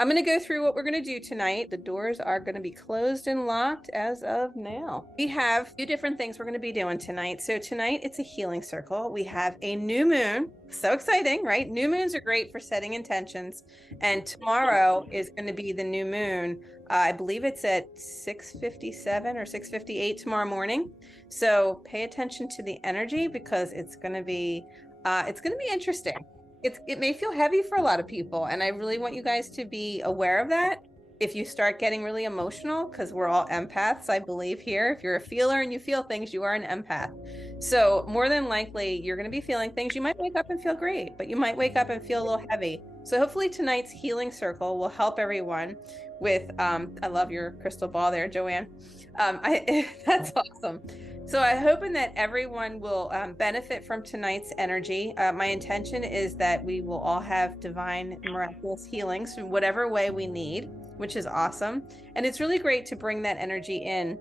I'm going to go through what we're going to do tonight. The doors are going to be closed and locked as of now. We have a few different things we're going to be doing tonight. So tonight it's a healing circle. We have a new moon. So exciting, right? New moons are great for setting intentions. And tomorrow is going to be the new moon. I believe it's at 6:57 or 6:58 tomorrow morning. So pay attention to the energy because it's going to be interesting. It may feel heavy for a lot of people, and I really want you guys to be aware of that. If you start getting really emotional, because we're all empaths, I believe here. If you're a feeler and you feel things, you are an empath. So more than likely, you're going to be feeling things. You might wake up and feel great, but you might wake up and feel a little heavy. So hopefully tonight's healing circle will help everyone with, I love your crystal ball there, Joanne. That's awesome. So I'm hoping that everyone will benefit from tonight's energy. My intention is that we will all have divine, miraculous healings in whatever way we need, which is awesome. And it's really great to bring that energy in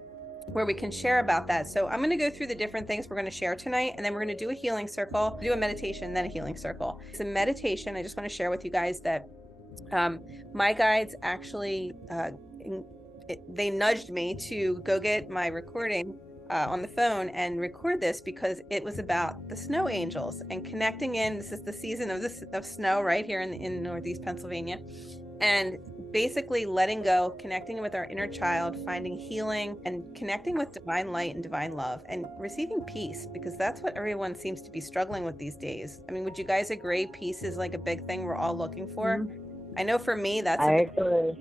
where we can share about that. So I'm going to go through the different things we're going to share tonight, and then we're going to do a healing circle, do a meditation, then a healing circle. It's a meditation. I just want to share with you guys that my guides actually, they nudged me to go get my recording on the phone and record this because it was about the snow angels and connecting in. This is the season of snow right here in Northeast Pennsylvania, and basically letting go, connecting with our inner child, finding healing, and connecting with divine light and divine love, and receiving peace, because that's what everyone seems to be struggling with these days. I mean, would you guys agree peace is like a big thing we're all looking for? Mm-hmm. I know for me that's I agree.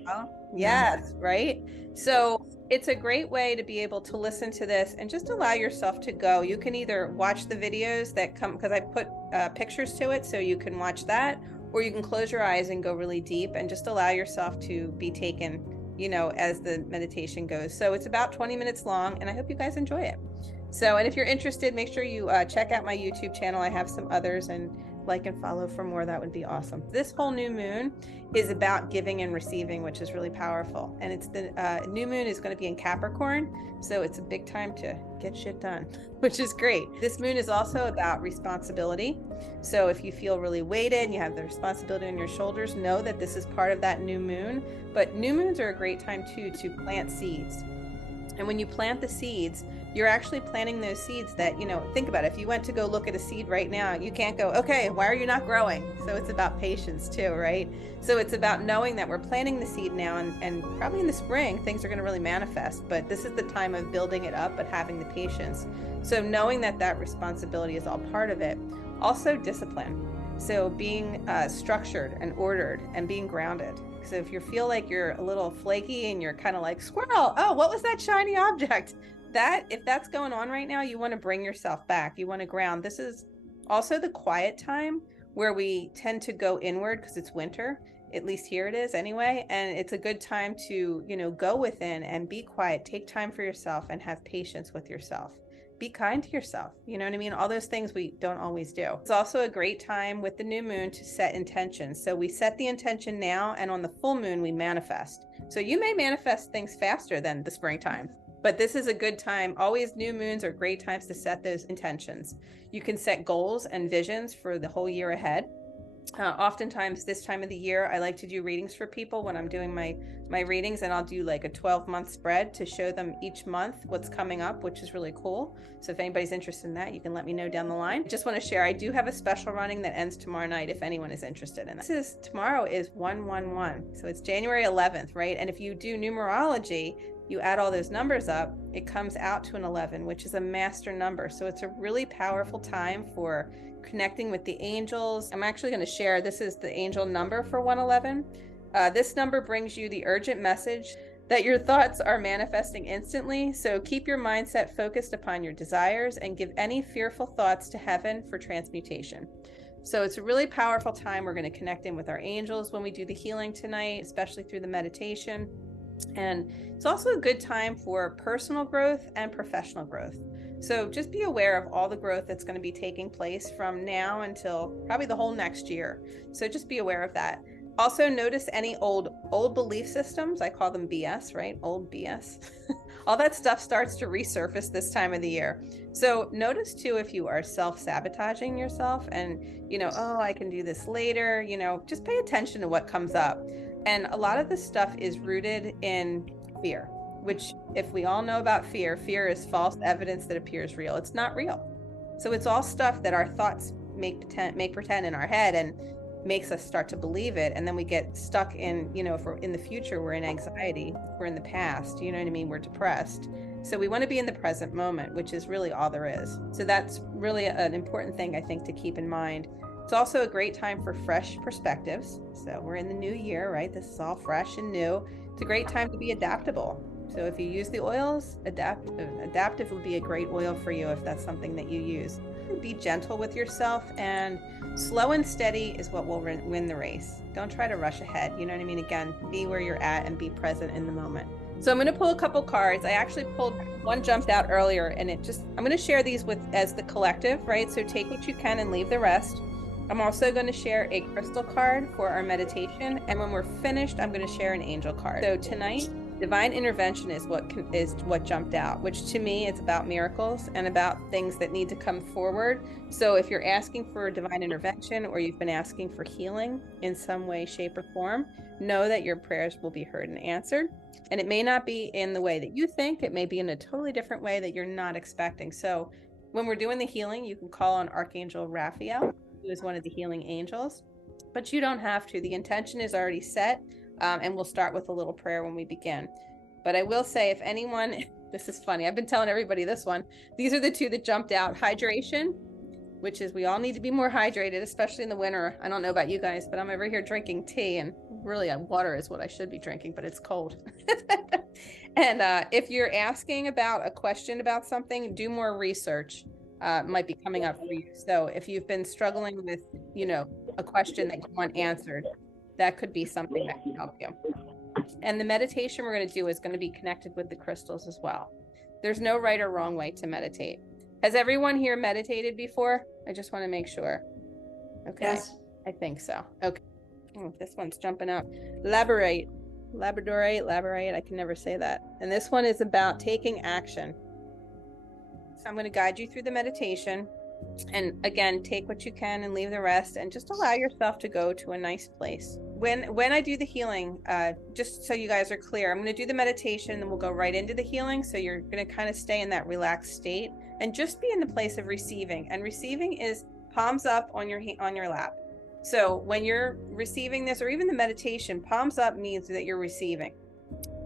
Yes, right? So it's a great way to be able to listen to this and just allow yourself to go. You can either watch the videos that come, because I put pictures to it, so you can watch that, or you can close your eyes and go really deep and just allow yourself to be taken, as the meditation goes. So it's about 20 minutes long, and I hope you guys enjoy it. So, and if you're interested, make sure you check out my YouTube channel. I have some others, and like and follow for more. That would be awesome. This whole new moon is about giving and receiving, which is really powerful. And it's the new moon is going to be in Capricorn. So it's a big time to get shit done, which is great. This moon is also about responsibility. So if you feel really weighted and you have the responsibility on your shoulders, know that this is part of that new moon. But new moons are a great time too to plant seeds. And when you plant the seeds, you're actually planting those seeds that, think about it. If you went to go look at a seed right now, you can't go, okay, why are you not growing? So it's about patience too, right? So it's about knowing that we're planting the seed now, and probably in the spring, things are going to really manifest. But this is the time of building it up, but having the patience. So knowing that responsibility is all part of it. Also discipline. So being structured and ordered and being grounded. So if you feel like you're a little flaky and you're kind of like, squirrel, oh, what was that shiny object? If that's going on right now, you want to bring yourself back. You want to ground. This is also the quiet time where we tend to go inward because it's winter. At least here it is anyway. And it's a good time to, go within and be quiet. Take time for yourself and have patience with yourself. Be kind to yourself. You know what I mean? All those things we don't always do. It's also a great time with the new moon to set intentions. So we set the intention now, and on the full moon, we manifest. So you may manifest things faster than the springtime. But this is a good time. Always new moons are great times to set those intentions. You can set goals and visions for the whole year ahead. Oftentimes this time of the year, I like to do readings for people when I'm doing my readings, and I'll do like a 12-month spread to show them each month what's coming up, which is really cool. So if anybody's interested in that, you can let me know down the line. Just want to share, I do have a special running that ends tomorrow night if anyone is interested in it. Tomorrow is 111. So it's January 11th, right? And if you do numerology, you add all those numbers up, it comes out to an 11, which is a master number. So it's a really powerful time for connecting with the angels. I'm actually going to share, this is the angel number for 111. This number brings you the urgent message that your thoughts are manifesting instantly. So keep your mindset focused upon your desires and give any fearful thoughts to heaven for transmutation. So it's a really powerful time. We're going to connect in with our angels when we do the healing tonight, especially through the meditation. And it's also a good time for personal growth and professional growth. So just be aware of all the growth that's going to be taking place from now until probably the whole next year. So just be aware of that. Also notice any old belief systems. I call them BS, right? Old BS. All that stuff starts to resurface this time of the year. So notice too if you are self-sabotaging yourself and, oh, I can do this later, just pay attention to what comes up. And a lot of this stuff is rooted in fear, which, if we all know about fear, fear is false evidence that appears real. It's not real. So it's all stuff that our thoughts make pretend in our head and makes us start to believe it. And then we get stuck in, if we're in the future, we're in anxiety. If we're in the past, you know what I mean? We're depressed. So we want to be in the present moment, which is really all there is. So that's really an important thing, I think, to keep in mind. It's also a great time for fresh perspectives. So we're in the new year, right? This is all fresh and new. It's a great time to be adaptable. So if you use the oils, adaptive would be a great oil for you if that's something that you use. Be gentle with yourself, and slow and steady is what will win the race. Don't try to rush ahead. You know what I mean? Again, be where you're at and be present in the moment. So I'm going to pull a couple cards. I actually pulled one, jumped out earlier, and I'm going to share these as the collective, right? So take what you can and leave the rest. I'm also going to share a crystal card for our meditation. And when we're finished, I'm going to share an angel card. So tonight, divine intervention is what jumped out, which to me, it's about miracles and about things that need to come forward. So if you're asking for divine intervention, or you've been asking for healing in some way, shape, or form, know that your prayers will be heard and answered. And it may not be in the way that you think. It may be in a totally different way that you're not expecting. So when we're doing the healing, you can call on Archangel Raphael, who is one of the healing angels, but you don't have to. The intention is already set. And we'll start with a little prayer when we begin. But I will say, if anyone, this is funny, I've been telling everybody this one. These are the two that jumped out. Hydration, which is we all need to be more hydrated, especially in the winter. I don't know about you guys, but I'm over here drinking tea, and really water is what I should be drinking, but it's cold. And if you're asking about a question about something, do more research. Might be coming up for you. So if you've been struggling with, a question that you want answered, that could be something that can help you. And the meditation we're going to do is going to be connected with the crystals as well. There's no right or wrong way to meditate. Has everyone here meditated before? I just want to make sure. Okay. Yes. I think so. Okay. Oh, this one's jumping out. Labradorite. I can never say that. And this one is about taking action. So I'm going to guide you through the meditation. And again, take what you can and leave the rest, and just allow yourself to go to a nice place. When I do the healing, just so you guys are clear, I'm going to do the meditation, then we'll go right into the healing. So you're going to kind of stay in that relaxed state and just be in the place of receiving. And receiving is palms up on your lap. So when you're receiving this, or even the meditation, palms up means that you're receiving.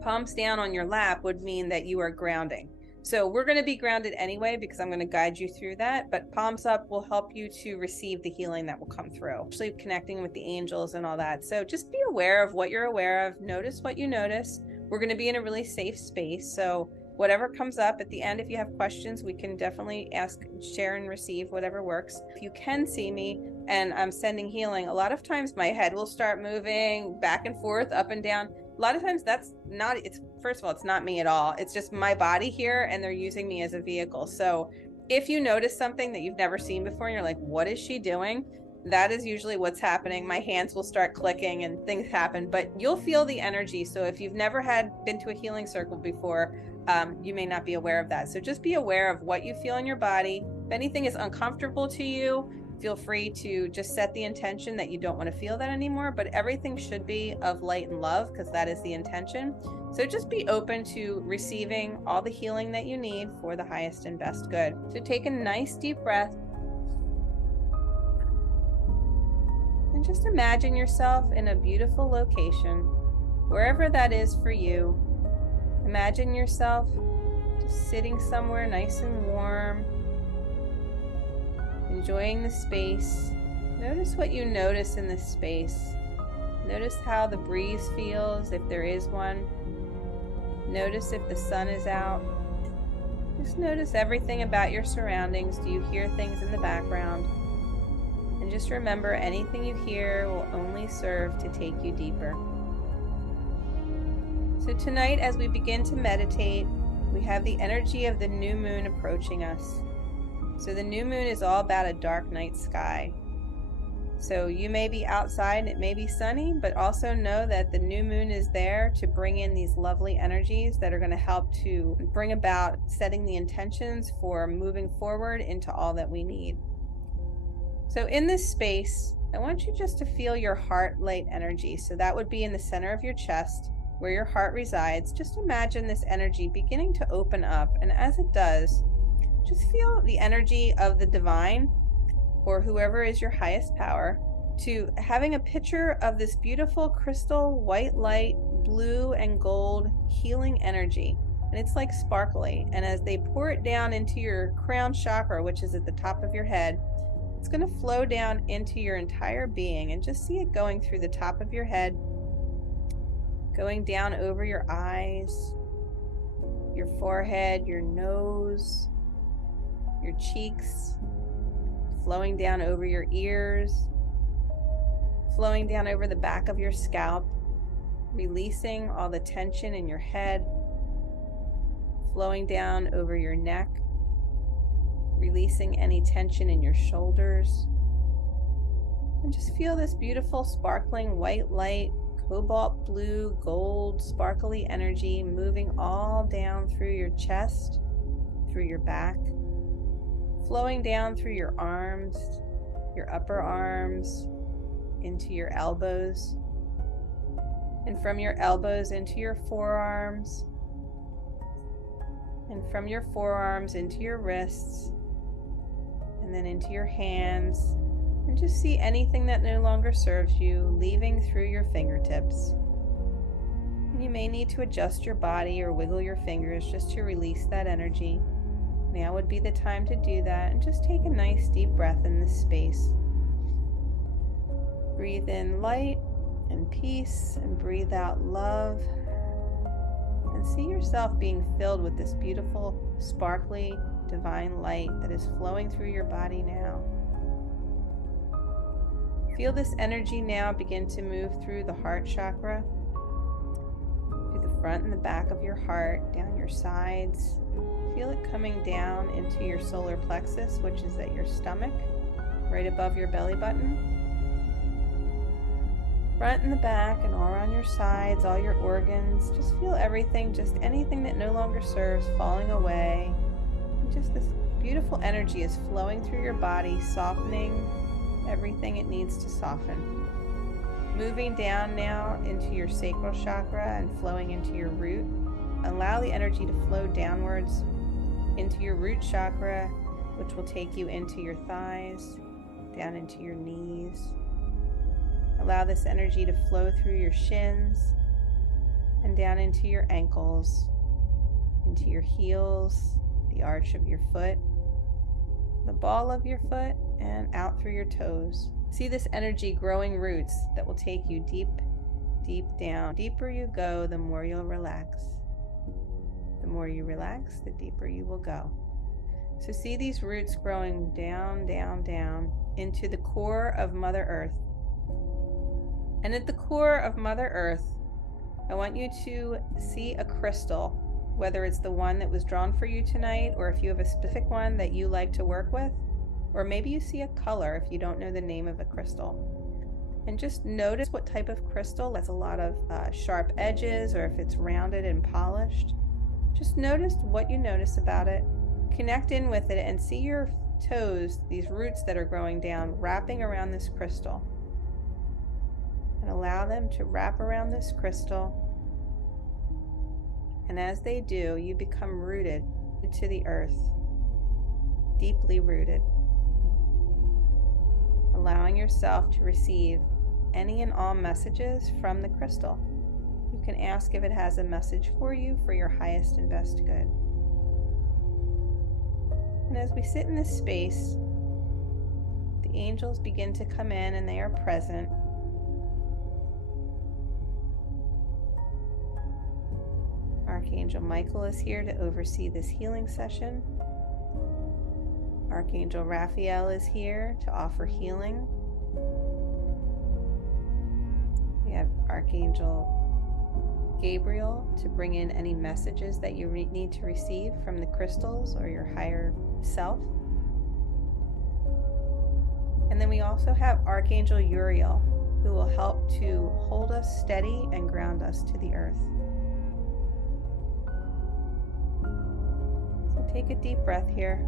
Palms down on your lap would mean that you are grounding. So we're going to be grounded anyway, because I'm going to guide you through that. But palms up will help you to receive the healing that will come through, actually connecting with the angels and all that. So just be aware of what you're aware of. Notice what you notice. We're going to be in a really safe space. So whatever comes up at the end, if you have questions, we can definitely ask, share, and receive whatever works. If you can see me and I'm sending healing, a lot of times my head will start moving back and forth, up and down. A lot of times first of all, it's not me at all. It's just my body here, and they're using me as a vehicle. So if you notice something that you've never seen before and you're like, what is she doing? That is usually what's happening. My hands will start clicking and things happen, but you'll feel the energy. So if you've never been to a healing circle before, you may not be aware of that. So just be aware of what you feel in your body. If anything is uncomfortable to you, feel free to just set the intention that you don't want to feel that anymore, but everything should be of light and love, because that is the intention. So just be open to receiving all the healing that you need for the highest and best good. So take a nice deep breath and just imagine yourself in a beautiful location, wherever that is for you. Imagine yourself just sitting somewhere nice and warm, enjoying the space. Notice what you notice in this space. Notice how the breeze feels, if there is one. Notice if the sun is out. Just notice everything about your surroundings. Do you hear things in the background? And just remember, anything you hear will only serve to take you deeper. So tonight, as we begin to meditate, we have the energy of the new moon approaching us. So the new moon is all about a dark night sky. So you may be outside and it may be sunny, but also know that the new moon is there to bring in these lovely energies that are going to help to bring about setting the intentions for moving forward into all that we need. So in this space, I want you just to feel your heart light energy. So that would be in the center of your chest where your heart resides. Just imagine this energy beginning to open up. And as it does, just feel the energy of the divine, or whoever is your highest power, to having a picture of this beautiful crystal white light, blue and gold healing energy. And it's like sparkly. And as they pour it down into your crown chakra, which is at the top of your head, it's going to flow down into your entire being. And just see it going through the top of your head, going down over your eyes, your forehead, your nose, your cheeks, flowing down over your ears, flowing down over the back of your scalp, releasing all the tension in your head, flowing down over your neck, releasing any tension in your shoulders. And just feel this beautiful sparkling white light, cobalt blue, gold, sparkly energy moving all down through your chest, through your back, flowing down through your arms, your upper arms, into your elbows, and from your elbows into your forearms, and from your forearms into your wrists, and then into your hands, and just see anything that no longer serves you leaving through your fingertips. And you may need to adjust your body or wiggle your fingers just to release that energy. Now would be the time to do that, and just take a nice deep breath in this space. Breathe in light and peace, and breathe out love. And see yourself being filled with this beautiful, sparkly, divine light that is flowing through your body now. Feel this energy now begin to move through the heart chakra, through the front and the back of your heart, down your sides. Feel it coming down into your solar plexus, which is at your stomach, right above your belly button. Front and the back and all around your sides, all your organs. Just feel everything, just anything that no longer serves, falling away. And just this beautiful energy is flowing through your body, softening everything it needs to soften. Moving down now into your sacral chakra and flowing into your root. Allow the energy to flow downwards into your root chakra, which will take you into your thighs, down into your knees. Allow this energy to flow through your shins and down into your ankles, into your heels, the arch of your foot, the ball of your foot, and out through your toes. See this energy growing roots that will take you deep, deep down. The deeper you go, the more you'll relax. The more you relax, the deeper you will go. So see these roots growing down, down, down into the core of Mother Earth. And at the core of Mother Earth, I want you to see a crystal, whether it's the one that was drawn for you tonight, or if you have a specific one that you like to work with, or maybe you see a color if you don't know the name of a crystal. And just notice what type of crystal. That's a lot of sharp edges, or if it's rounded and polished. Just notice what you notice about it. Connect in with it and see your toes, these roots that are growing down, wrapping around this crystal. And allow them to wrap around this crystal. And as they do, you become rooted to the earth, deeply rooted. Allowing yourself to receive any and all messages from the crystal. You can ask if it has a message for you for your highest and best good. And as we sit in this space, the angels begin to come in, and they are present. Archangel Michael is here to oversee this healing session. Archangel Raphael is here to offer healing. We have Archangel Gabriel to bring in any messages that you need to receive from the crystals or your higher self. And then we also have Archangel Uriel, who will help to hold us steady and ground us to the earth. So take a deep breath here.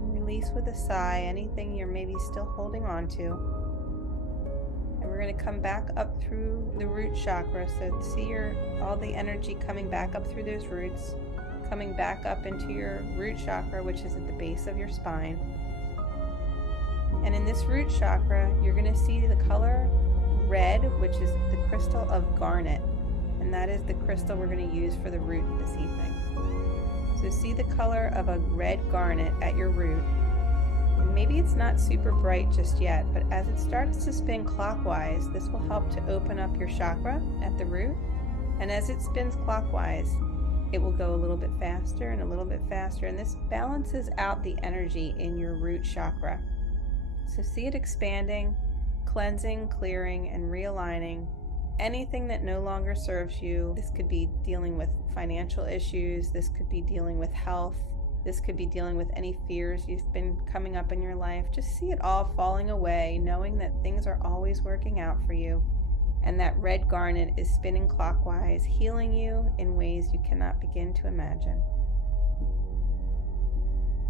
And release with a sigh anything you're maybe still holding on to. And we're going to come back up through the root chakra. So see all the energy coming back up through those roots, coming back up into your root chakra, which is at the base of your spine. And in this root chakra, you're going to see the color red, which is the crystal of garnet. And that is the crystal we're going to use for the root this evening. So see the color of a red garnet at your root. And maybe it's not super bright just yet, but as it starts to spin clockwise, this will help to open up your chakra at the root. And as it spins clockwise, it will go a little bit faster and a little bit faster. And this balances out the energy in your root chakra. So see it expanding, cleansing, clearing, and realigning anything that no longer serves you. This could be dealing with financial issues. This could be dealing with health. This could be dealing with any fears you've been coming up in your life. Just see it all falling away, knowing that things are always working out for you. And that red garnet is spinning clockwise, healing you in ways you cannot begin to imagine.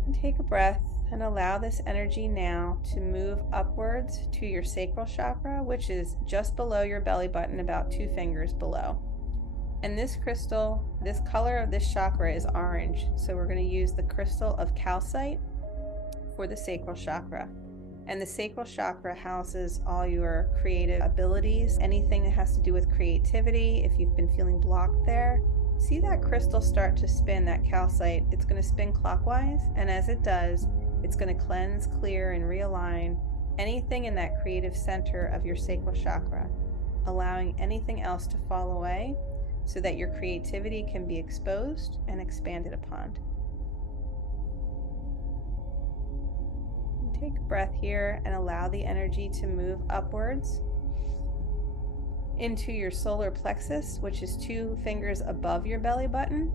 And take a breath and allow this energy now to move upwards to your sacral chakra, which is just below your belly button, about 2 fingers below. And this crystal, this color of this chakra is orange. So we're going to use the crystal of calcite for the sacral chakra. And the sacral chakra houses all your creative abilities, anything that has to do with creativity. If you've been feeling blocked there, see that crystal start to spin, that calcite. It's going to spin clockwise, and as it does, it's going to cleanse, clear, and realign anything in that creative center of your sacral chakra, allowing anything else to fall away so that your creativity can be exposed and expanded upon. Take a breath here and allow the energy to move upwards into your solar plexus, which is 2 fingers above your belly button.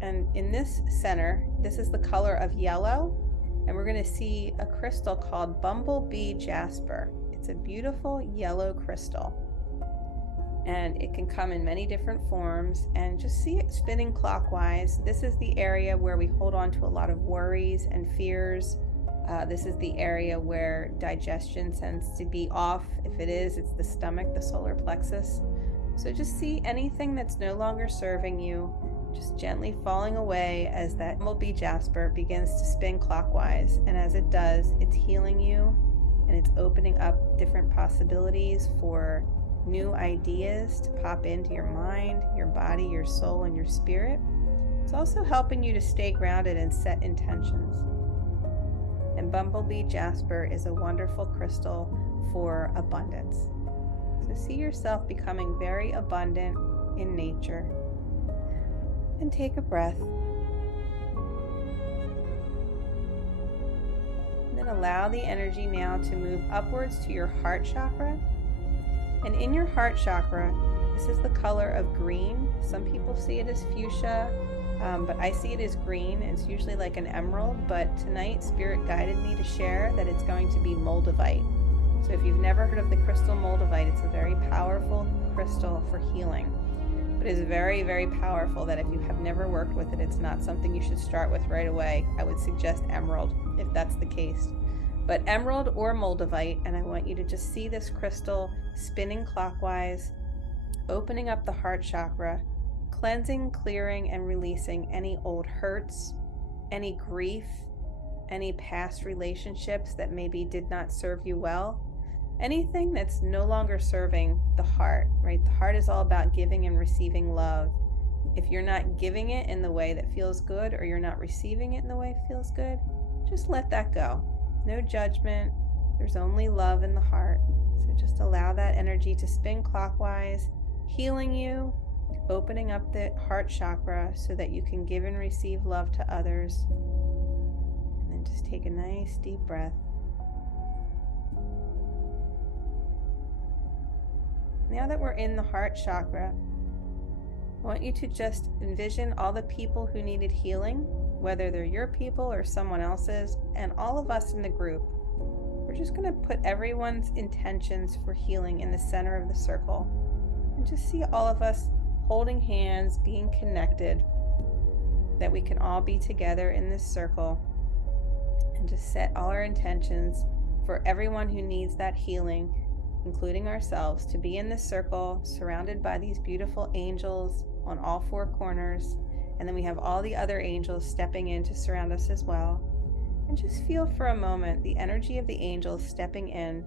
And in this center, this is the color of yellow, and we're going to see a crystal called bumblebee jasper. It's a beautiful yellow crystal, and it can come in many different forms. And just see it spinning clockwise. This is the area where we hold on to a lot of worries and fears. This is the area where digestion tends to be off. If it is, it's the stomach, the solar plexus. So just see anything that's no longer serving you, just gently falling away as that bumblebee jasper begins to spin clockwise. And as it does, it's healing you, and it's opening up different possibilities for new ideas to pop into your mind, your body, your soul, and your spirit. It's also helping you to stay grounded and set intentions. And bumblebee jasper is a wonderful crystal for abundance. So see yourself becoming very abundant in nature. And take a breath. And then allow the energy now to move upwards to your heart chakra. And in your heart chakra, this is the color of green. Some people see it as fuchsia, but I see it as green. It's usually like an emerald, but tonight Spirit guided me to share that it's going to be moldavite. So if you've never heard of the crystal moldavite, it's a very powerful crystal for healing. But it's very, very powerful that if you have never worked with it, it's not something you should start with right away. I would suggest emerald if that's the case. But emerald or moldavite, and I want you to just see this crystal spinning clockwise, opening up the heart chakra, cleansing, clearing, and releasing any old hurts, any grief, any past relationships that maybe did not serve you well, anything that's no longer serving the heart, right? The heart is all about giving and receiving love. If you're not giving it in the way that feels good, or you're not receiving it in the way that feels good, just let that go. No judgment. There's only love in the heart. So just allow that energy to spin clockwise, healing you, opening up the heart chakra so that you can give and receive love to others. And then just take a nice deep breath. Now that we're in the heart chakra, I want you to just envision all the people who needed healing, whether they're your people or someone else's, and all of us in the group. We're just going to put everyone's intentions for healing in the center of the circle, and just see all of us holding hands, being connected, that we can all be together in this circle. And just set all our intentions for everyone who needs that healing, including ourselves, to be in this circle surrounded by these beautiful angels on all four corners. And then we have all the other angels stepping in to surround us as well. And just feel for a moment the energy of the angels stepping in.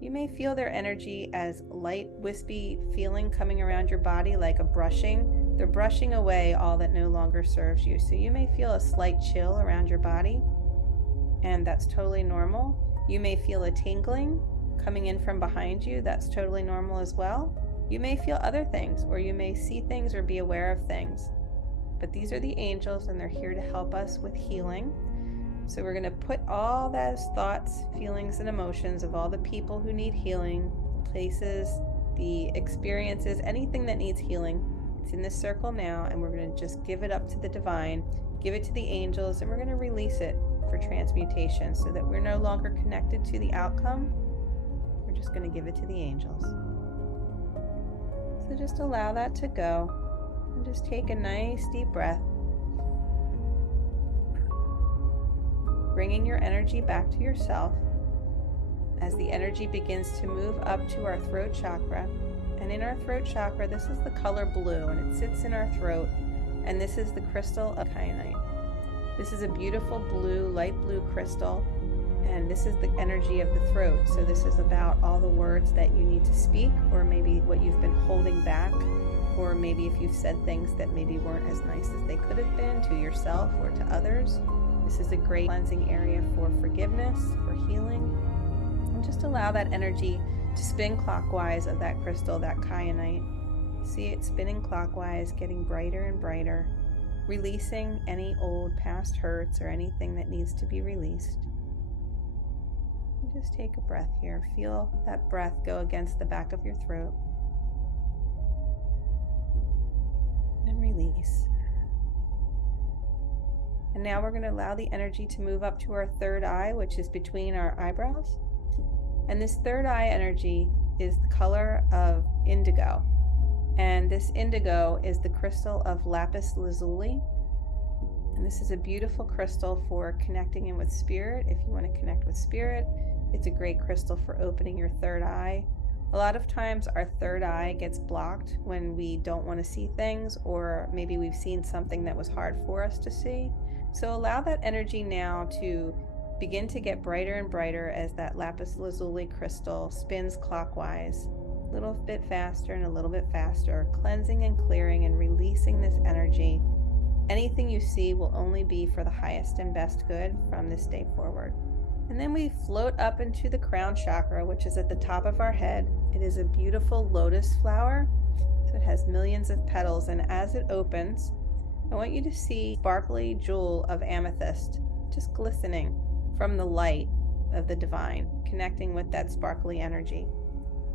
You may feel their energy as light, wispy feeling coming around your body, like a brushing. They're brushing away all that no longer serves you. So you may feel a slight chill around your body, and that's totally normal. You may feel a tingling coming in from behind you. That's totally normal as well. You may feel other things, or you may see things or be aware of things. But these are the angels, and they're here to help us with healing. So we're going to put all those thoughts, feelings, and emotions of all the people who need healing, the places, the experiences, anything that needs healing. It's in this circle now, and we're going to just give it up to the divine, give it to the angels, and we're going to release it for transmutation so that we're no longer connected to the outcome. We're just going to give it to the angels. So just allow that to go, and just take a nice deep breath, bringing your energy back to yourself as the energy begins to move up to our throat chakra. And in our throat chakra, this is the color blue, and it sits in our throat, and this is the crystal of kyanite. This is a beautiful blue, light blue crystal, and this is the energy of the throat. So this is about all the words that you need to speak, or maybe what you've been holding back, or maybe if you've said things that maybe weren't as nice as they could have been to yourself or to others. This is a great cleansing area for forgiveness, for healing. And just allow that energy to spin clockwise of that crystal, that kyanite. See it spinning clockwise, getting brighter and brighter, releasing any old past hurts or anything that needs to be released. And just take a breath here. Feel that breath go against the back of your throat. And release. And now we're going to allow the energy to move up to our third eye, which is between our eyebrows. And this third eye energy is the color of indigo. And this indigo is the crystal of lapis lazuli. And this is a beautiful crystal for connecting in with spirit. If you want to connect with spirit, it's a great crystal for opening your third eye. A lot of times our third eye gets blocked when we don't want to see things, or maybe we've seen something that was hard for us to see. So allow that energy now to begin to get brighter and brighter as that lapis lazuli crystal spins clockwise, a little bit faster and a little bit faster, cleansing and clearing and releasing this energy. Anything you see will only be for the highest and best good from this day forward. And then we float up into the crown chakra, which is at the top of our head. It is a beautiful lotus flower. So it has millions of petals, and as it opens, I want you to see a sparkly jewel of amethyst just glistening from the light of the divine, connecting with that sparkly energy.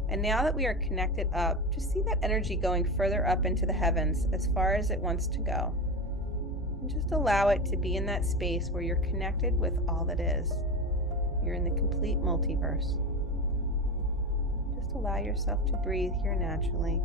And now that we are connected up, just see that energy going further up into the heavens as far as it wants to go. And just allow it to be in that space where you're connected with all that is. You're in the complete multiverse. Just allow yourself to breathe here naturally.